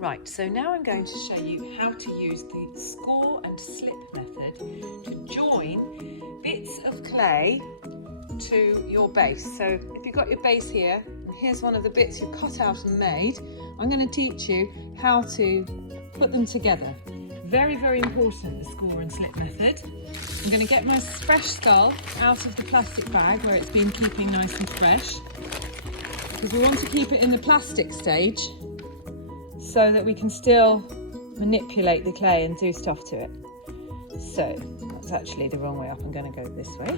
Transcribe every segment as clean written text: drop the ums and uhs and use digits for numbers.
Right, so now I'm going to show you how to use the score and slip method to join bits of clay to your base. So if you've got your base here, and here's one of the bits you've cut out and made, I'm going to teach you how to put them together. Very, very important, the score and slip method. I'm going to get my fresh skull out of the plastic bag where it's been keeping nice and fresh, because we want to keep it in the plastic stage so that we can still manipulate the clay and do stuff to it. So that's actually the wrong way up. I'm going to go this way.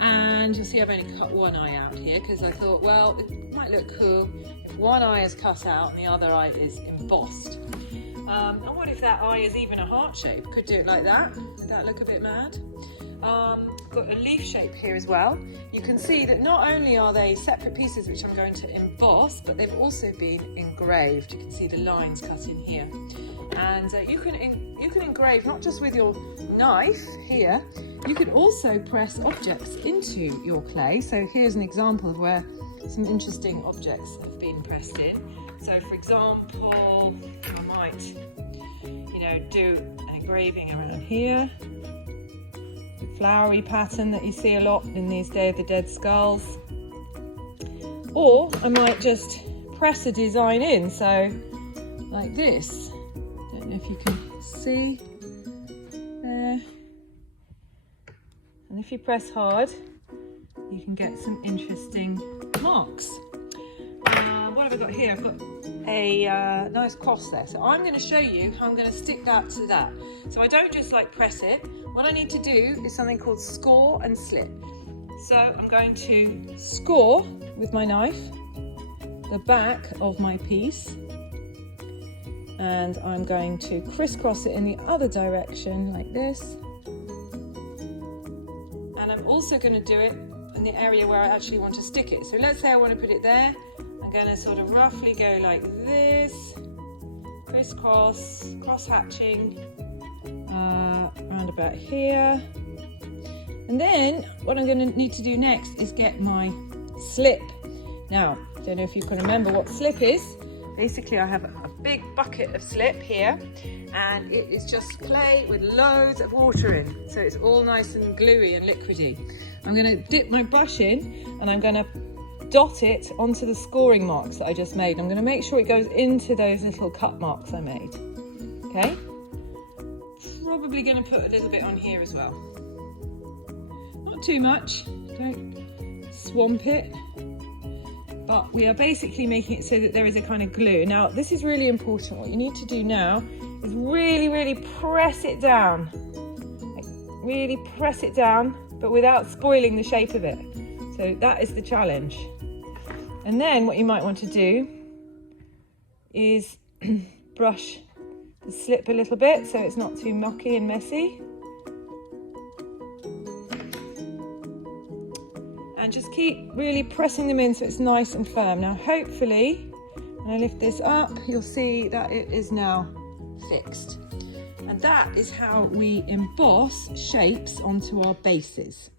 And you'll see I've only cut one eye out here because I thought, well, it might look cool if one eye is cut out and the other eye is embossed. And what if that eye is even a heart shape? Could do it like that. Would that look a bit mad? Got a leaf shape here as well. You can see that not only are they separate pieces which I'm going to emboss, but they've also been engraved. You can see the lines cut in here. And you can engrave not just with your knife here, you can also press objects into your clay. So here's an example of where some interesting objects have been pressed in. So for example, I might, do an engraving around here. Flowery pattern that you see a lot in these Day of the Dead skulls. Or I might just press a design in, so like this. Don't know if you can see there. And if you press hard, you can get some interesting marks. What have I got here? I've got a nice cross there. So I'm going to show you how I'm going to stick that to that. So I don't just press it. What I need to do is something called score and slip. So I'm going to score with my knife the back of my piece, and I'm going to crisscross it in the other direction like this. And I'm also going to do it in the area where I actually want to stick it. So let's say I want to put it there. I'm going to sort of roughly go like this, crisscross, cross-hatching, around about here. And then what I'm going to need to do next is get my slip. Now, don't know if you can remember what slip is. Basically, I have a big bucket of slip here, and it is just clay with loads of water in. So it's all nice and gluey and liquidy. I'm going to dip my brush in, and I'm going to dot it onto the scoring marks that I just made. I'm going to make sure it goes into those little cut marks I made. Okay? Probably going to put a little bit on here as well. Not too much, don't swamp it. But we are basically making it so that there is a kind of glue. Now, this is really important. What you need to do now is really, really press it down. Really press it down, but without spoiling the shape of it. So that is the challenge. And then what you might want to do is brush the slip a little bit so it's not too mucky and messy. And just keep really pressing them in so it's nice and firm. Now hopefully, when I lift this up, you'll see that it is now fixed. And that is how we emboss shapes onto our bases.